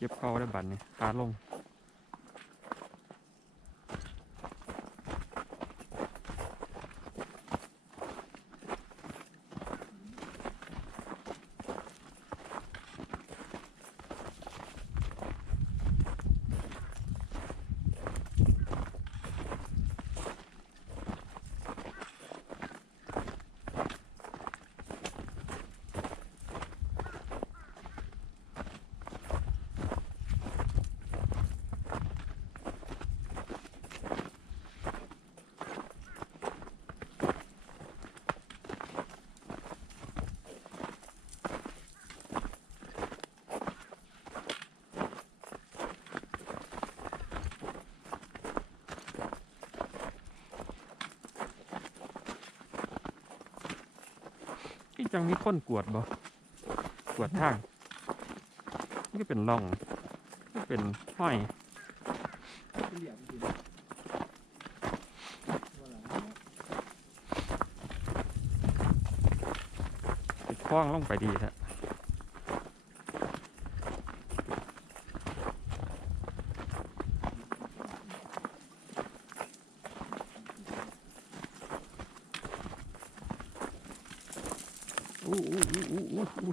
เก็บเข้าได้บัตรนี่ขาลงี่จังมีคนกวดบ่กวดทางนี่ก็เป็นร่องนี่เป็นห้อยเหลี่ยมจริงว่างติดคล้องลงไปดีแท้ อู้อู้อู้อู้อู้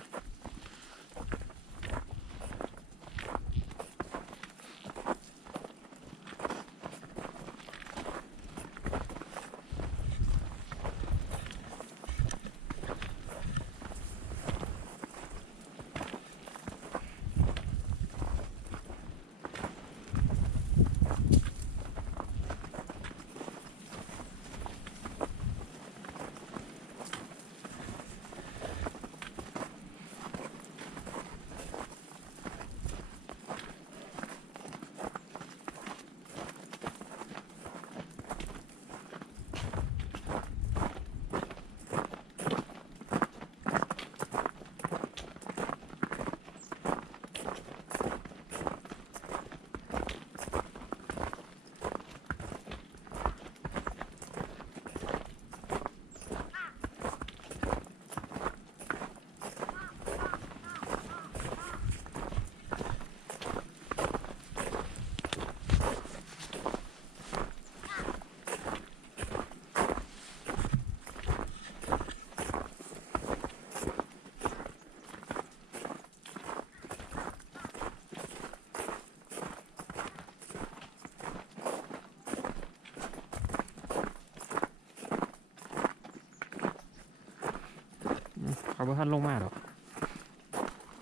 เขาบ่ทันลงมาหรอก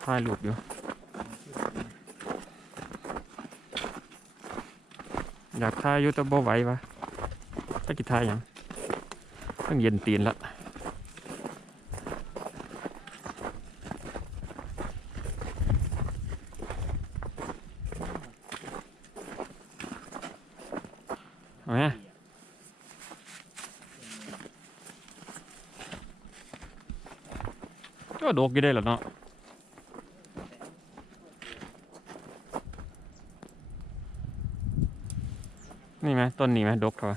ถ่ายรูปอยู่ อยากถ่ายอยู่แต่บ่ไหววะตะกี้ถ่ายยังต้องเย็นตีนละเอาไหมก็โดกอยู่ได้แหรอเนาะนี่ไหมต้นนี้ไหมดกเขา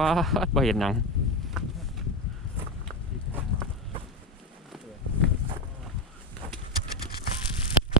ป้าดบ่เห็นหยัง